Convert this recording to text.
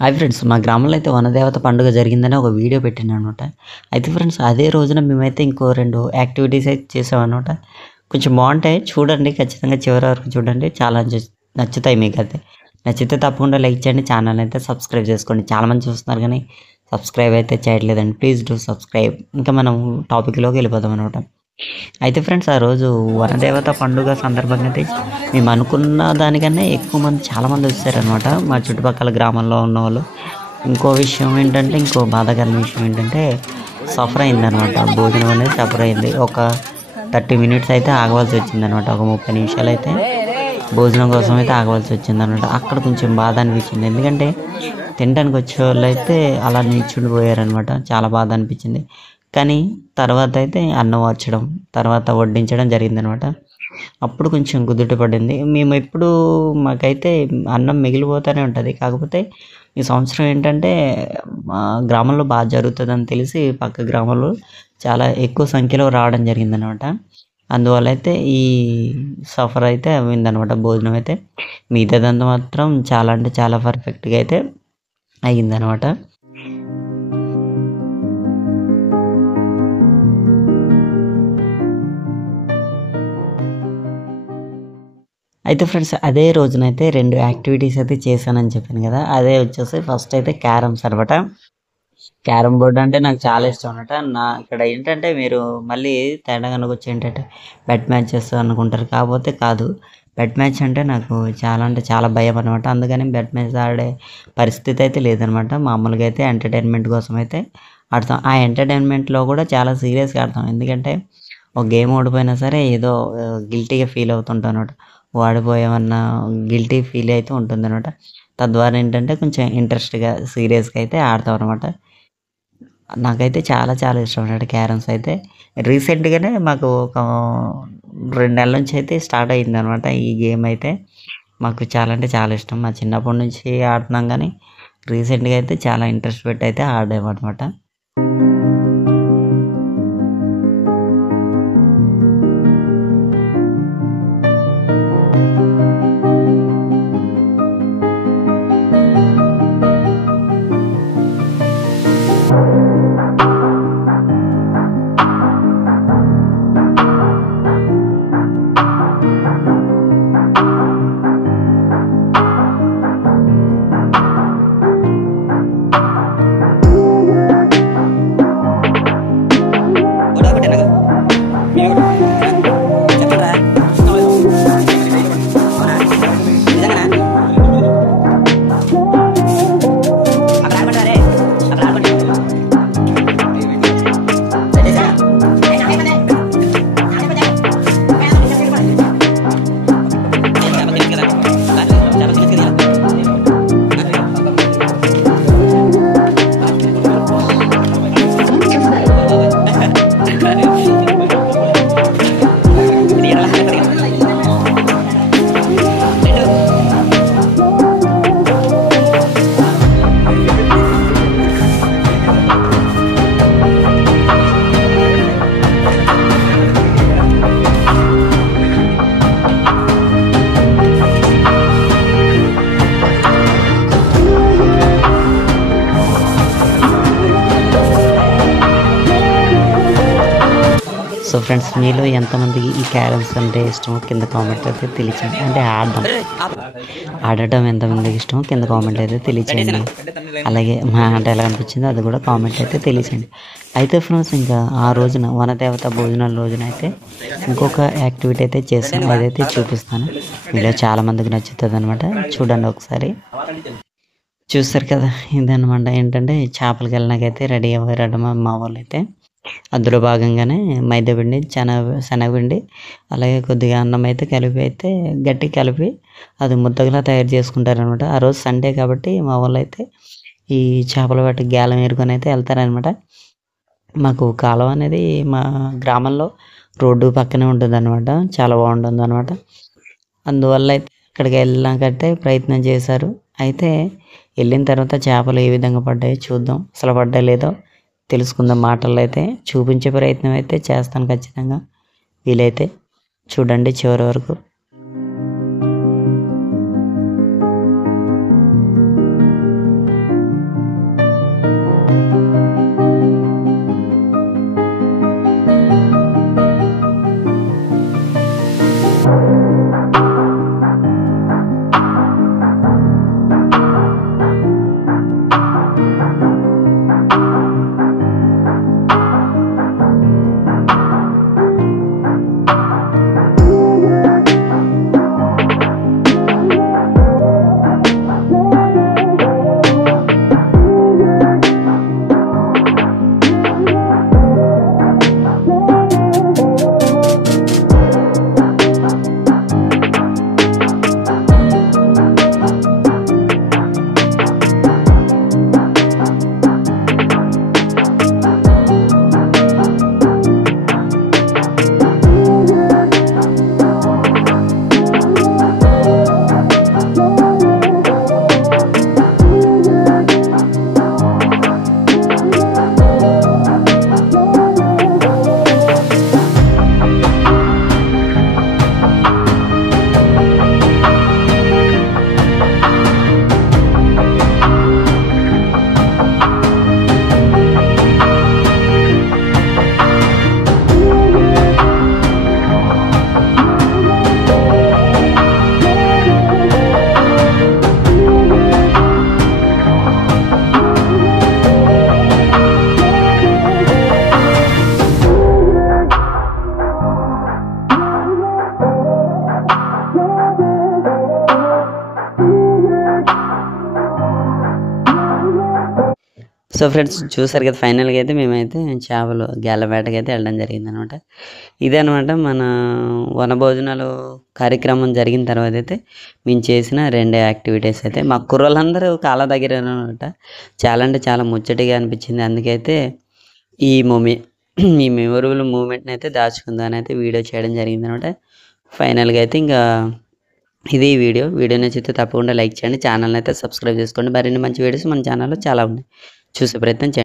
Hi friends, మా గ్రామంలో అయితే వనదేవత పండుగ జరిగిందని ఒక వీడియో పెట్టాననమాట. అయితే ఫ్రెండ్స్ అదే రోజున మేమైతే ఇంకో 2 యాక్టివిటీస్ అయితే చేసామనమాట. కొంచెం బావుంటాయి చూడండి. ఖచ్చితంగా చివరి వరకు చూడండి. చాలా నచ్చుతాయి మీకైతే. నచ్చితే తప్పకుండా లైక్ చేయండి. ఛానల్ అయితే సబ్స్క్రైబ్ చేసుకోండి. చాలామంది చూస్తున్నారు కానీ సబ్స్క్రైబ్ అయితే చేయట్లేదండి. Please do subscribe. ఇంకా మనం టాపిక్‌లోకి వెళ్ళిపోదాం అనమాట. అయితే ఫ్రెండ్స్ ఆ రోజు వనదేవత పండుగ సందర్భంగా అయితే మేము అనుకున్న దానికన్నా ఎక్కువ మంది చాలామంది వచ్చారనమాట. మా చుట్టుపక్కల గ్రామాల్లో ఉన్నవాళ్ళు. ఇంకో బాధాకరమైన విషయం ఏంటంటే సఫర్ అయిందనమాట. భోజనం అనేది సఫర్ అయింది. ఒక 30 మినిట్స్ అయితే ఆగవలసి వచ్చిందనమాట. ఒక 30 నిమిషాలు అయితే భోజనం కోసం అయితే ఆగవలసి వచ్చిందనమాట. అక్కడ కొంచెం బాధ అనిపించింది. ఎందుకంటే తినడానికి వచ్చేవాళ్ళు అయితే అలా నిల్చుండిపోయారనమాట. చాలా బాధ అనిపించింది. కానీ తర్వాత అయితే అన్నం వచ్చడం, తర్వాత వడ్డించడం జరిగిందనమాట. అప్పుడు కొంచెం కుదుట పడింది. మాకైతే అన్నం మిగిలిపోతూనే ఉంటది. కాకపోతే ఈ సంవత్సరం ఏంటంటే మా గ్రామంలో జరుగుతదని తెలిసి పక్క గ్రామంలో చాలా ఎక్కువ సంఖ్యలో రావడం జరిగిందనమాట. అందువల్ల అయితే ఈ సఫర్ అయితే అయిందనమాట భోజనం అయితే. మిగతాదంతా మాత్రం చాలా అంటే చాలా పర్ఫెక్ట్‌గా అయితే అయిందనమాట. అయితే ఫ్రెండ్స్ అదే రోజునైతే 2 యాక్టివిటీస్ అయితే చేశానని చెప్పాను కదా! అదే వచ్చేసి ఫస్ట్ అయితే క్యారమ్స్ అనమాట. క్యారమ్ బోర్డ్ అంటే నాకు చాలా ఇష్టం అనమాట. ఇక్కడ ఏంటంటే మీరు మళ్ళీ తేడా కనుకొచ్చి ఏంటంటే బెట్ మ్యాచెస్ అనుకుంటారు. కాకపోతే కాదు. బెట్ మ్యాచ్ అంటే నాకు చాలా అంటే చాలా భయం అనమాట. అందుకని బెట్ మ్యాచ్ ఆడే పరిస్థితి అయితే లేదనమాట. మామూలుగా అయితే ఎంటర్‌టైన్‌మెంట్ కోసం అయితే ఆడతాం. ఆ ఎంటర్‌టైన్‌మెంట్‌లో కూడా చాలా సీరియస్‌గా ఆడతాం. ఎందుకంటే ఒక గేమ్ ఓడిపోయినా సరే ఏదో గిల్టీ‌గా ఫీల్ అవుతుంటానమాట. ఓడిపోయామన్న గిల్టీ ఫీల్ అయితే ఉంటుందనమాట. తద్వారా ఏంటంటే కొంచెం ఇంట్రెస్ట్‌గా, సీరియస్‌గా అయితే ఆడతాం అనమాట. నాకైతే చాలా చాలా ఇష్టం అన్నమాట క్యారమ్స్ అయితే. రీసెంట్‌గానే మాకు ఒక 2 నెలల నుంచి అయితే స్టార్ట్ అయిందనమాట ఈ గేమ్ అయితే. మాకు చాలా అంటే చాలా ఇష్టం. మా చిన్నప్పటి నుంచి ఆడుతున్నాం గానీ, రీసెంట్‌గా అయితే చాలా ఇంట్రెస్ట్ పెట్టి అయితే ఆడామనమాట. సో ఫ్రెండ్స్ మీలో ఎంతమందికి ఈ క్యారమ్స్ అంటే ఇష్టమో కింద కామెంట్ అయితే తెలియచేయండి. అంటే ఆడటం ఎంతమందికి ఇష్టమో కింద కామెంట్ అయితే తెలియచేయండి. అలాగే మా ఆట ఎలా అనిపించిందో అది కూడా కామెంట్ అయితే తెలియచేయండి. అయితే ఫ్రెండ్స్ ఇంకా ఆ రోజున వనదేవత భోజనాల రోజున అయితే ఇంకొక యాక్టివిటీ అయితే చేస్తాను. అదైతే చూపిస్తాను. మీలో చాలామందికి నచ్చుతుంది అనమాట. చూడండి ఒకసారి. చూస్తారు కదా, ఇదనమాట. ఏంటంటే చేపలకి వెళ్ళడానికైతే రెడీ అవ్వరడం మా వాళ్ళు అయితే. అందులో భాగంగానే మైదాపిండి, శనగపిండి అలాగే కొద్దిగా అన్నం అయితే గట్టిగా కలిపి అది ముద్దలా తయారు చేసుకుంటారనమాట. ఆ రోజు సండే కాబట్టి మా వాళ్ళైతే ఈ చేపల వేటకి గేలం ఏరుకొని అయితే వెళ్తారనమాట. మాకు కాలువ అనేది మా గ్రామంలో రోడ్డు పక్కనే ఉంటుందన్నమాట. చాలా బాగుంటుందన్నమాట. అందువల్ల అయితే అక్కడికి వెళ్ళడానికైతే ప్రయత్నం చేశారు. అయితే వెళ్ళిన తర్వాత చేపలు ఏ విధంగా పడ్డాయో చూద్దాం. అసలు పడ్డాయో లేదో తెలుసుకుందాం. మాటల్లో అయితే చూపించే ప్రయత్నం అయితే చేస్తాను ఖచ్చితంగా. వీలైతే చూడండి చివరి వరకు. సో ఫ్రెండ్స్ చూసారు కదా, ఫైనల్గా అయితే మేమైతే చేపలు వేటకి అయితే వెళ్ళడం జరిగింది అనమాట. ఇదే అనమాట మన వనభోజనాలు కార్యక్రమం జరిగిన తర్వాత అయితే మేము చేసిన 2 యాక్టివిటీస్ అయితే మా కుర్రోళ్ళందరూ కాళ్ళ దగ్గర అనమాట. చాలా అంటే చాలా ముచ్చటగా అనిపించింది. అందుకైతే ఈ ఈ మెమొరబుల్ మూమెంట్ని అయితే దాచుకుందామని అయితే వీడియో చేయడం జరిగింది అనమాట. ఫైనల్గా అయితే ఇంకా ఇది వీడియో నచ్చితే తప్పకుండా లైక్ చేయండి, ఛానల్ని అయితే సబ్స్క్రైబ్ చేసుకోండి. మరిన్ని మంచి వీడియోస్ మన ఛానల్లో చాలా ఉన్నాయి, చూసే ప్రయత్నం చేయండి.